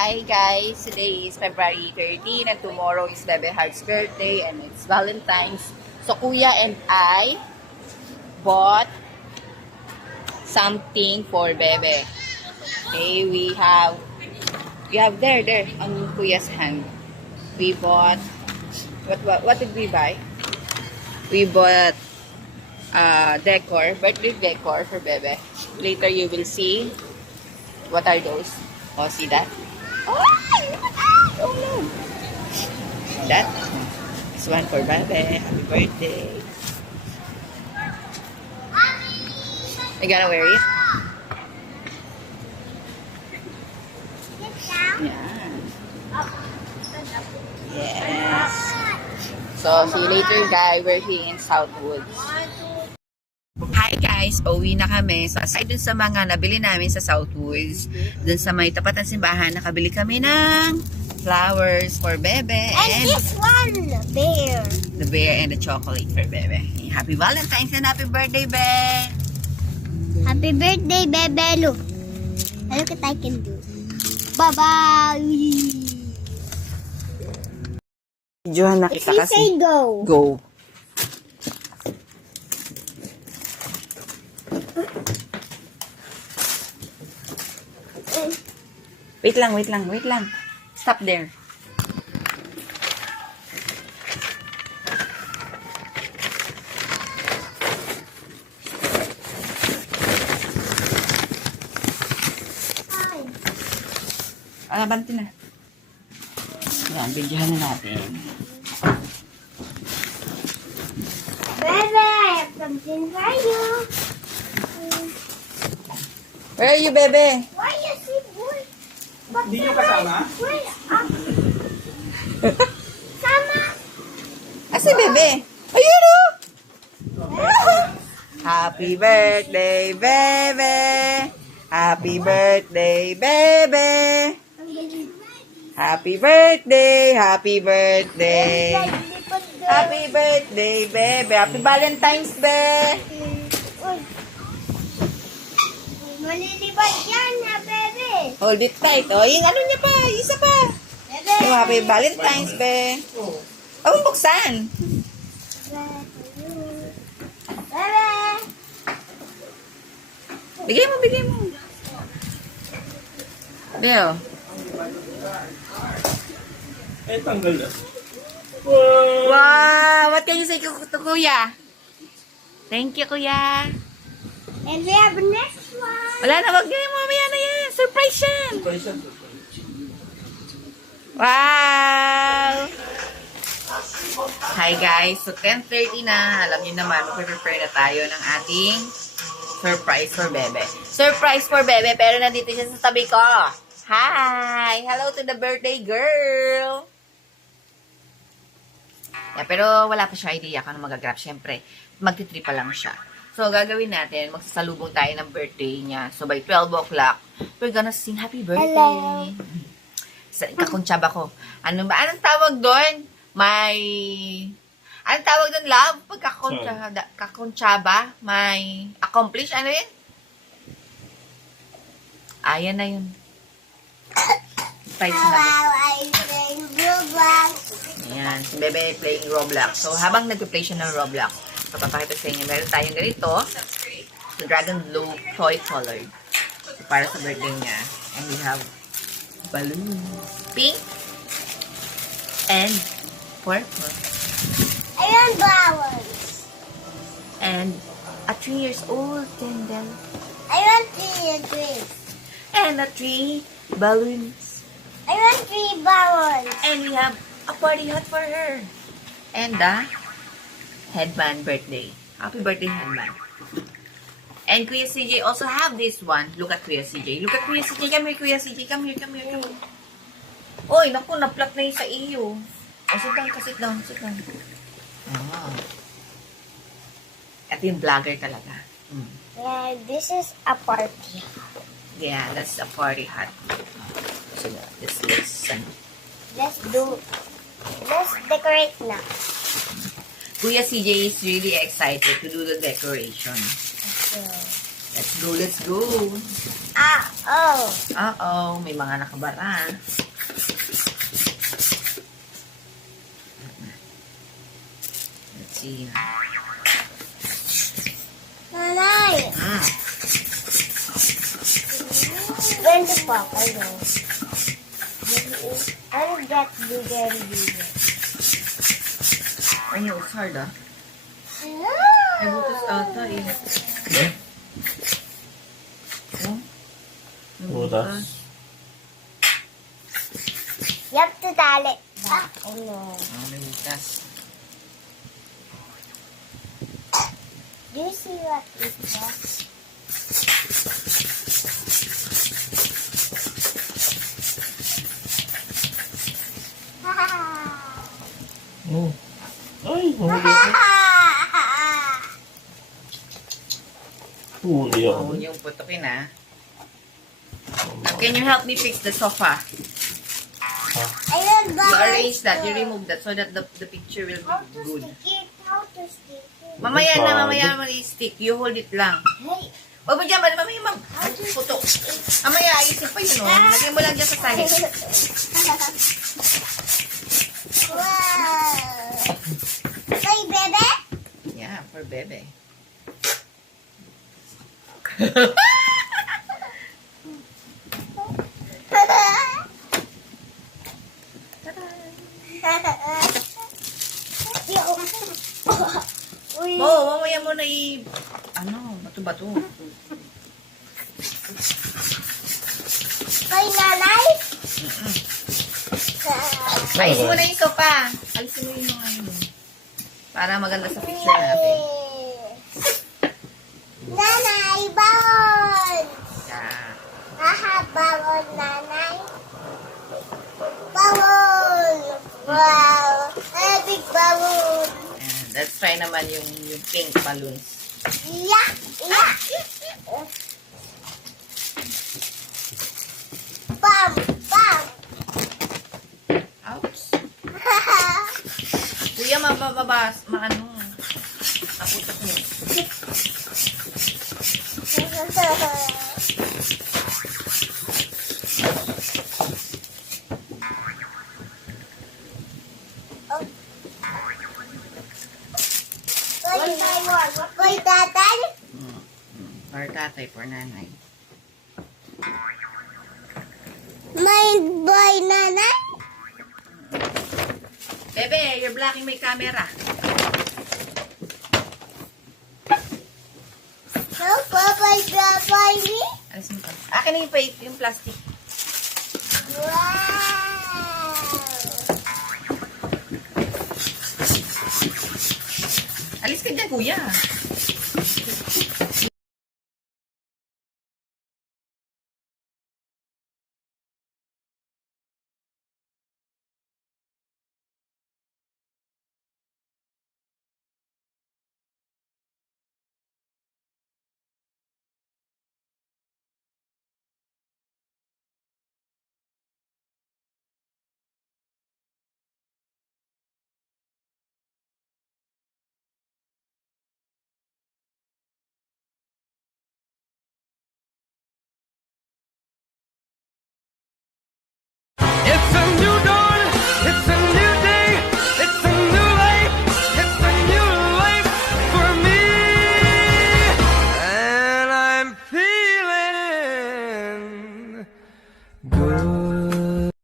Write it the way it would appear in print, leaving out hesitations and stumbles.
Hi guys, today is February 13 and tomorrow is Bebe Heart's birthday and it's Valentine's. So Kuya and I bought something for Bebe. Okay, we have there on Kuya's hand. We bought what did we buy? We bought birthday decor for Bebe. Later you will see what are those. Oh, see that? Oh no! That? This one for Bebe. Happy birthday. You gonna wear it? Yeah. Yes. So, see you later, guys. We're here in Southwoods. Hi guys, pauwi na kami. So aside dun sa mga nabili namin sa Southwoods, dun sa may tapat ng simbahan, nakabili kami ng flowers for Bebe. And this one, bear. The bear and the chocolate for Bebe. Happy Valentine's and happy birthday, Be! Happy birthday, Bebe. Look. Look what I can do. Bye-bye. Johan, If you say go. Go. Wait lang. Stop there. Banti na. Yan, bigyan na natin. Bebe, I have something for you. Where are you, Bebe? Why you see boy? Hindi nyo kasama? Wait, Sama. Si Bebe? Ayun o! Happy birthday, Bebe! Happy birthday, Bebe! Happy birthday! Happy birthday! Happy birthday, Bebe! Happy Valentine's, Be! Malilibad yan, ha, Bebe. Hold it tight. O, yung ano niya pa, isa pa. Bebe. Yung Happy Valentine's, Be. Oh, buksan. Bebe. Bigay mo. Beo. Eh, tanggal na. Wow! What can you say to Kuya? Thank you, Kuya. And we have next one. Wala na, wag niyo. Mamaya na yan. Surprise yan. Wow! Hi guys. So, 10:30 na. Alam niyo naman, mag-prepare na tayo ng ating surprise for Bebe. Surprise for Bebe, pero nandito siya sa tabi ko. Hi! Hello to the birthday girl! Yeah, pero wala pa siya idea kung ano magagrab. Siyempre, magtitrip pa lang siya. So, gagawin natin, magsasalubong tayo ng birthday niya. So, by 12 o'clock, we're gonna sing happy birthday. Hello. Kakuntsaba ko. Anong tawag doon? Anong tawag doon, love? Pag kakuntsaba, may accomplish, ano yun? Ayan na yun. Try Hello, I'm playing Roblox. Ayan, si Bebe playing Roblox. So, habang nag-play siya ng Roblox, papapakita sa inyo, meron tayong ganito, so Dragon Blue toy colored. So, para sa birthday niya. And we have balloons. Pink and purple. I want flowers. And a 3 years old candle. I want trees. And a 3 balloons. I want 3 flowers. And we have a party hat for her. And the headband birthday. Happy birthday, headband. And Kuya CJ also have this one. Look at Kuya CJ. Look at Kuya CJ. Come here, Kuya CJ. Come here. Oy, naku, na-plot na yun sa iyo. Oh, sit down. Oh. Ito yung vlogger talaga. Yeah, this is a party. Yeah, that's a party hat. So, let's listen. Let's decorate now. Kuya CJ is really excited to do the decoration. So, Let's go. Oh. Uh-oh, may mga nakabara. Let's see. Nanay. Mm. When the pop, I know. I'll get bigger and bigger. Ano, it's hard ah. Ay, butas ata eh. Eh? Oh, may Butas. You have to tally. Oh no. Oh, may butas. Do you see what it does? Oh. Ay, huli ako. Huli ako. Oh, yung putukin ah. Can you help me fix the sofa? Ayun ba? You arrange that, you remove that so that the picture will How be to good. stick it? How to stick it? Mamaya na, Bago. mamaya mo i-stick. You hold it lang. Hey, Huwag mo dyan, mamaya putok. Mamaya, ayusin pa yun, oh. Lagyan mo lang dyan sa sahig. wow. Hey, bebe? Yeah, for bebe. Uy, Oo, mamaya mo na bato-bato. kay nanay? Ayusin mo na yung sofa. Alisin mo yung ano. Para maganda sa picture natin. Nanay, bawon! Yeah. Haha, bawon, nanay. Bawon! Wow! Big bawon! And let's try naman yung pink balloons. Yeah! Yeah! Bam! Bam! Ouch. Kuya, maano. Naputok mo. Koy tatay? For tatay, for nanay. Mind boy nanay? Bebe, you're blocking my camera. No, papay papay ni? Alisin mo pa. Akin na yung plastic. Wow! Alis ka dyan, kuya.